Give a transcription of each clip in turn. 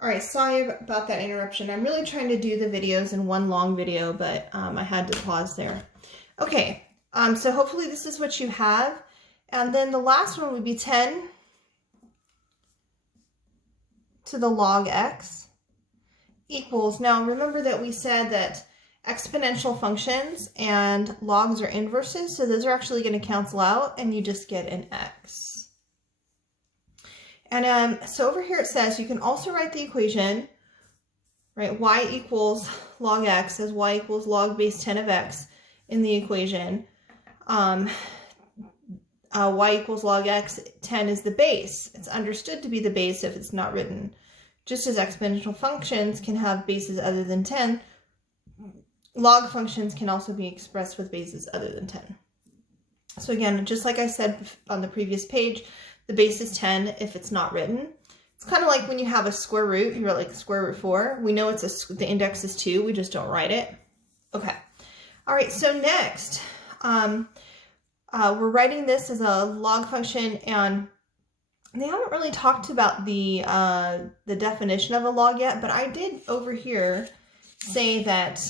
All right, sorry about that interruption. I'm really trying to do the videos in one long video, but I had to pause there. Okay, so hopefully this is what you have. And then the last one would be 10 to the log x equals, now remember that we said that exponential functions and logs are inverses, so those are actually going to cancel out and you just get an x. And so over here it says you can also write the equation, right, y equals log x as y equals log base 10 of x in the equation. Y equals log x, 10 is the base. It's understood to be the base if it's not written. Just as exponential functions can have bases other than 10, log functions can also be expressed with bases other than 10. So again, just like I said on the previous page, the base is 10 if it's not written. It's kind of like when you have a square root, you're like square root 4. We know the index is 2, we just don't write it. Okay. All right, so next, we're writing this as a log function, and they haven't really talked about the definition of a log yet, but I did over here say that,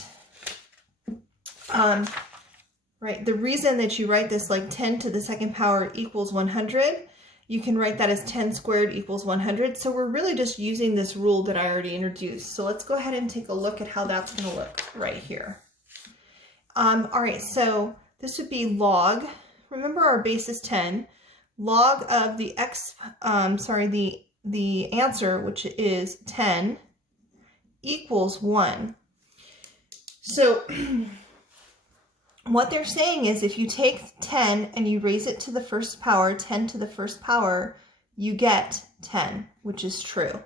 right, the reason that you write this like 10 to the second power equals 100, you can write that as 10 squared equals 100. So we're really just using this rule that I already introduced. So let's go ahead and take a look at how that's going to look right here. All right, so this would be log, remember our base is 10, log of the the answer, which is 10, equals 1. So what they're saying is if you take 10 and you raise it to the first power, 10 to the first power, you get 10, which is true.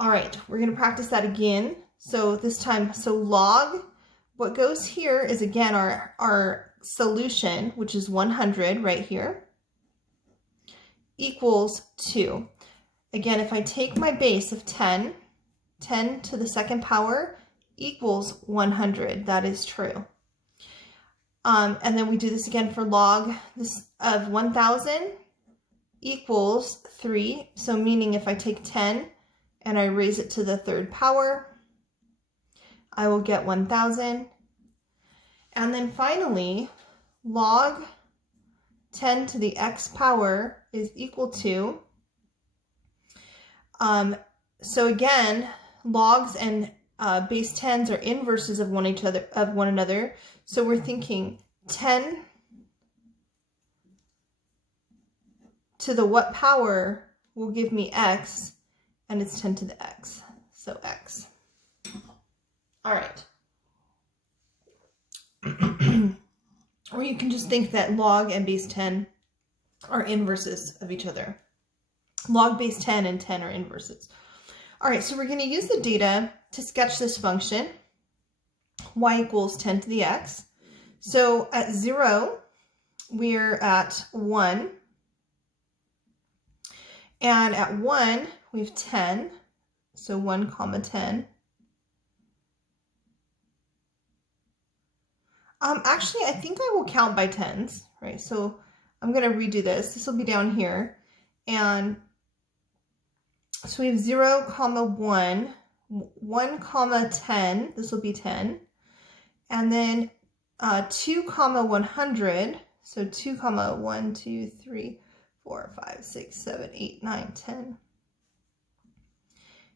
All right, we're going to practice that again. So this time, so log, what goes here is again our solution, which is 100 right here, equals 2. Again, if I take my base of 10, 10 to the second power equals 100. That is true. And then we do this again for log this of 1000 equals 3. So meaning if I take 10 and I raise it to the third power, I will get 1000. And then finally, log 10 to the x power is equal to, so again, logs and base 10s are inverses of one another. So we're thinking 10 to the what power will give me x, and it's 10 to the x, so x. All right. Or you can just think that log and base 10 are inverses of each other. Log base 10 and 10 are inverses. All right, so we're going to use the data to sketch this function, y equals 10 to the x. So at 0, we're at 1. And at 1, we have 10. So 1 comma 10. Actually, I think I will count by tens, right? So I'm going to redo this. This will be down here. And so we have 0 comma 1, 1 comma 10, this will be 10, and then 2 comma 100, so 2 comma 1, 2, 3, 4, 5, 6, 7, 8, 9, 10.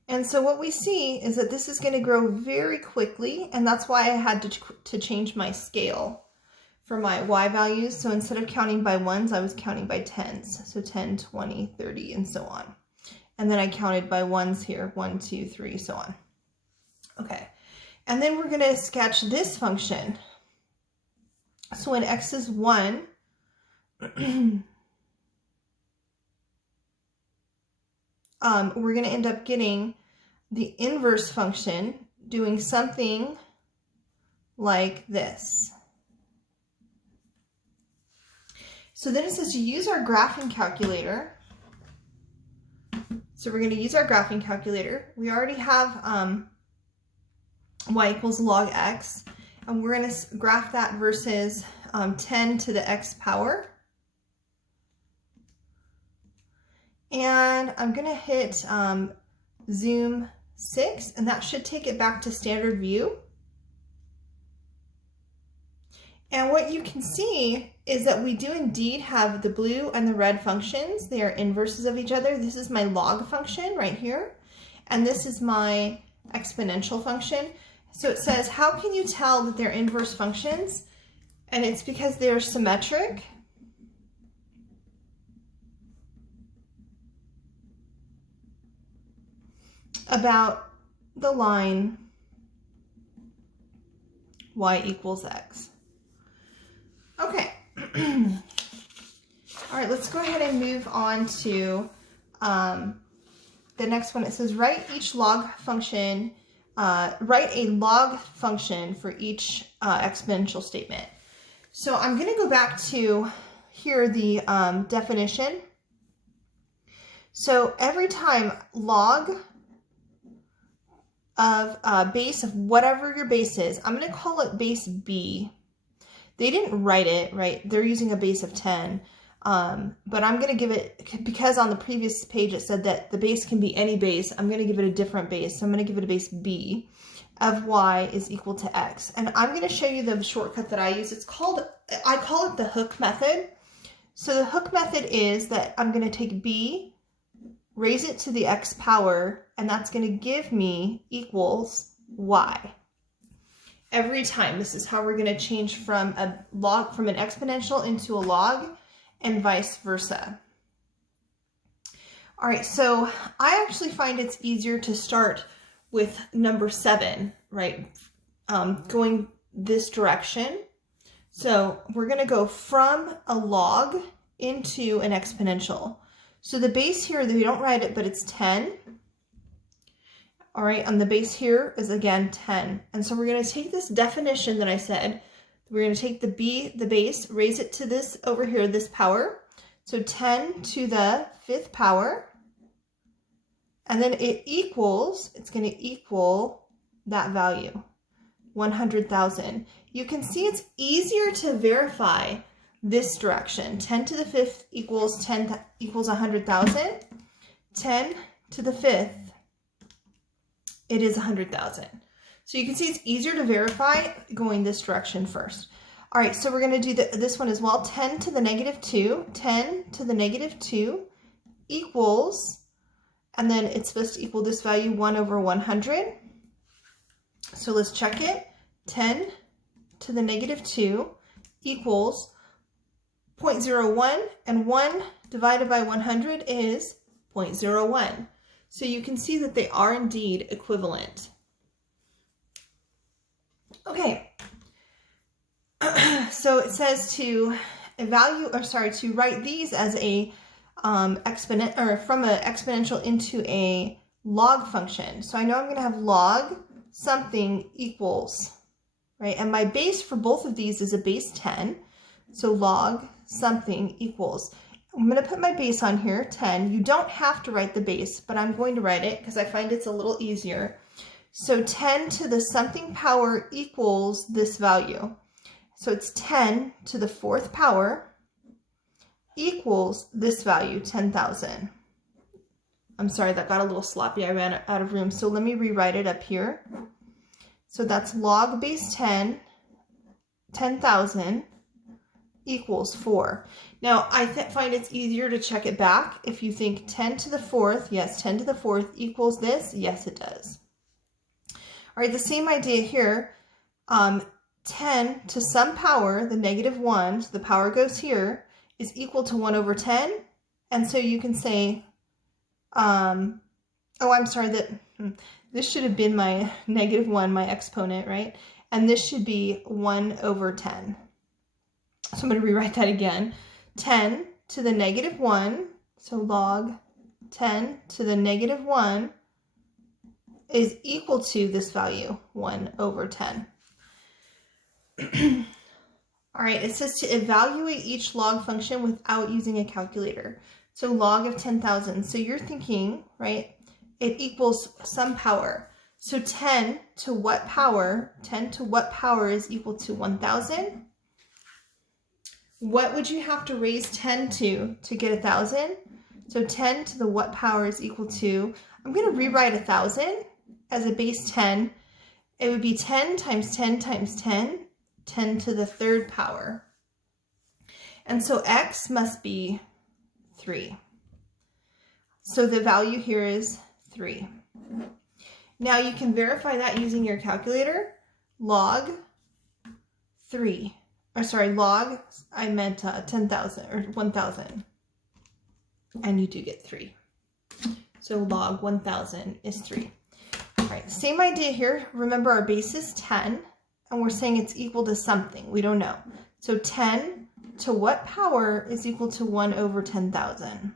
And so what we see is that this is going to grow very quickly, and that's why I had to change my scale for my y values. So instead of counting by ones, I was counting by tens, so 10, 20, 30, and so on. And then I counted by ones here, 1, 2, 3, so on. Okay, and then we're going to sketch this function. So when x is 1, we're going to end up getting the inverse function doing something like this. So then it says to use our graphing calculator. So we're going to use our graphing calculator. We already have y equals log x, and we're going to graph that versus 10 to the x power. And I'm going to hit zoom 6, and that should take it back to standard view. And what you can see is that we do indeed have the blue and the red functions. They are inverses of each other. This is my log function right here, and this is my exponential function. So it says, how can you tell that they're inverse functions? And it's because they're symmetric. About the line y equals x. Okay. All right, let's go ahead and move on to the next one. It says write each log function, write a log function for each exponential statement. So I'm going to go back to here the definition. So every time log of base of whatever your base is, I'm going to call it base B. They didn't write it, right? They're using a base of 10. But I'm going to give it, because on the previous page it said that the base can be any base, I'm going to give it a different base. So I'm going to give it a base B of y is equal to x. And I'm going to show you the shortcut that I use. It's called, I call it the hook method. So the hook method is that I'm going to take B, raise it to the x power, and that's going to give me equals y. Every time. This is how we're going to change from a log, from an exponential into a log, and vice versa. All right, so I actually find it's easier to start with number 7, right? Going this direction. So we're going to go from a log into an exponential. So the base here, we don't write it, but it's 10. All right, and the base here is again 10. And so we're going to take this definition that I said, we're going to take the B, the base, raise it to this over here, this power. So 10 to the 5th power. And then it equals, it's going to equal that value, 100,000. You can see it's easier to verify this direction. 10 to the 5th equals 10 equals 100,000. 10 to the 5th, it is 100,000. So you can see it's easier to verify going this direction first. All right, so we're going to do this one as well. 10 to the negative 2, 10 to the negative 2 equals, and then it's supposed to equal this value, 1 over 100. So let's check it. 10 to the negative 2 equals 0.01, and 1 divided by 100 is 0.01. So you can see that they are indeed equivalent. Okay, so it says to to write these as a exponent, or from an exponential into a log function. So I know I'm going to have log something equals, right? And my base for both of these is a base 10. So log something equals. I'm going to put my base on here, 10. You don't have to write the base, but I'm going to write it because I find it's a little easier. So 10 to the something power equals this value. So it's 10 to the 4th power equals this value, 10,000. I'm sorry, that got a little sloppy. I ran out of room. So let me rewrite it up here. So that's log base 10, 10,000 equals 4. Now, I find it's easier to check it back. If you think 10 to the 4th, yes, 10 to the 4th equals this. Yes, it does. All right, the same idea here. 10 to some power, the negative 1, so the power goes here, is equal to 1 over 10. And so you can say, oh, I'm sorry, this should have been my negative 1, my exponent, right? And this should be 1 over 10. So I'm going to rewrite that again. 10 to the negative 1, so log 10 to the negative 1 is equal to this value, 1 over 10. All right, it says to evaluate each log function without using a calculator. So log of 10,000. So you're thinking, right, it equals some power. So 10 to what power? 10 to what power is equal to 1,000? What would you have to raise 10 to get 1,000? So 10 to the what power is equal to, I'm going to rewrite 1,000 as a base 10. It would be 10 times 10 times 10, 10 to the third power. And so x must be 3. So the value here is 3. Now you can verify that using your calculator. Log 3. Or sorry, log, I meant 10,000 or 1,000. And you do get 3. So log 1,000 is 3. All right, same idea here. Remember our base is 10, and we're saying it's equal to something. We don't know. So 10 to what power is equal to 1 over 10,000?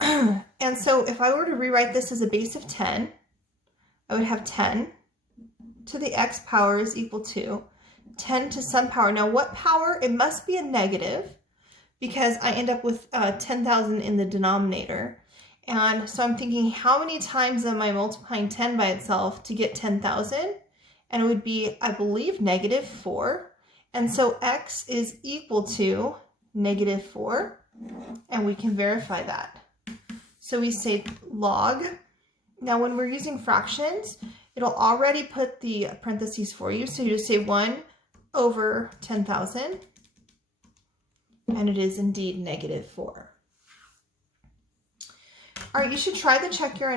And so if I were to rewrite this as a base of 10, I would have 10 to the x power is equal to 10 to some power. Now what power? It must be a negative because I end up with 10,000 in the denominator. And so I'm thinking, how many times am I multiplying 10 by itself to get 10,000? And it would be, I believe, -4. And so x is equal to -4. And we can verify that. So we say log. Now when we're using fractions, it'll already put the parentheses for you. So you just say 1 over 10,000. And it is indeed -4. All right, you should try the check your